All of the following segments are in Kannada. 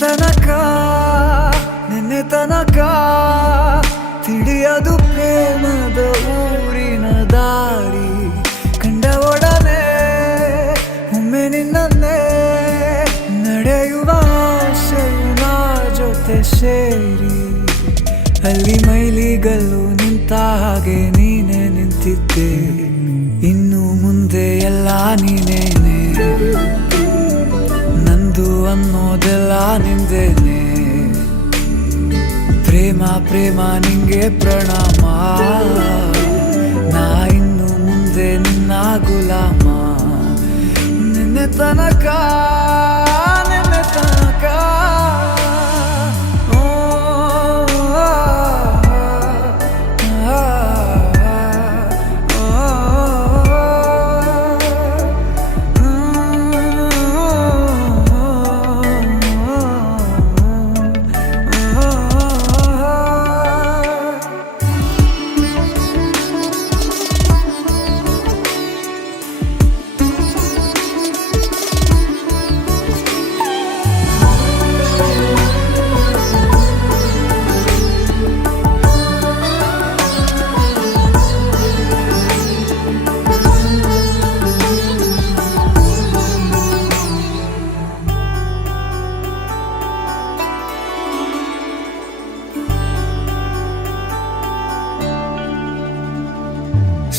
ತನಕ ನಿನ್ನೆ ತನಕ ತಿಳಿಯದು ಪ್ರೇಮದ ಊರಿನ ದಾರಿ ಕಂಡ ಒಡನೆ ಒಮ್ಮೆ ನಿನ್ನೇ ನಡೆಯುವ ಆಸೆಯ ಜೊತೆ ಸೇರಿ ಅಲ್ಲಿ ಮೈಲಿಗಲ್ಲು ನಿಂತ ಹಾಗೆ ನೀನೆ ನಿಂತಿದ್ದೆ ಇನ್ನು ಮುಂದೆ ಎಲ್ಲ ನೀನೇನೆ ನಂದು ಅನ್ನೋದೆಲ್ಲ ನಿಂದೇನೆ ಪ್ರೇಮ ಪ್ರೇಮ ನಿಂಗೆ ಪ್ರಣಾಮ ನಾ ಇನ್ನು ಮುಂದೆ ನಿನ್ನ ಗುಲಾಮ ನಿನ್ನೆ ತನಕ ನಿನ್ನೆ ತನಕ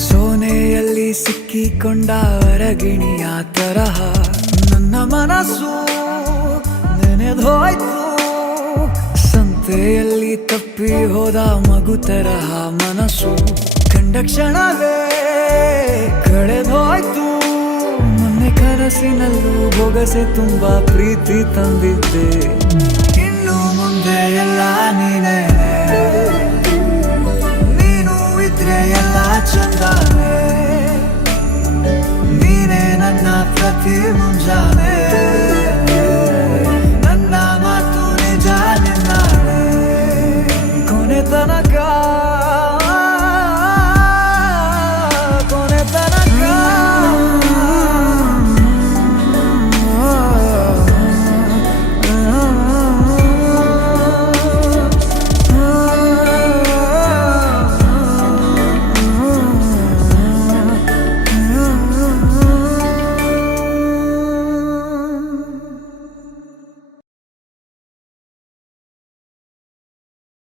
ಸೋನೆಯಲ್ಲಿ ಸಿಕ್ಕಿಕೊಂಡ ಅರಗಿಣಿಯ ತರಹ ನನ್ನ ಮನಸ್ಸು ನೆನೆದೋಯ್ತು ಸಂತೆಯಲ್ಲಿ ತಪ್ಪಿ ಹೋದ ಮಗು ತರಹ ಮನಸ್ಸು ಕಂಡ ಕ್ಷಣವೇ ಕಳೆದೋಯ್ತು ಮೊನ್ನೆ ಕನಸಿನಲ್ಲೂ ಬೊಗಸೆ ತುಂಬಾ ಪ್ರೀತಿ ತಂದಿದ್ದೆ ಇನ್ನು ಮುಂದೆ ಎಲ್ಲ ನೀನೇ ಎಲ್ಲ ಚಂದಾನೆ ನೀನೇ ನನ್ನ ಪ್ರತಿ ಮುಂಜಾನೆ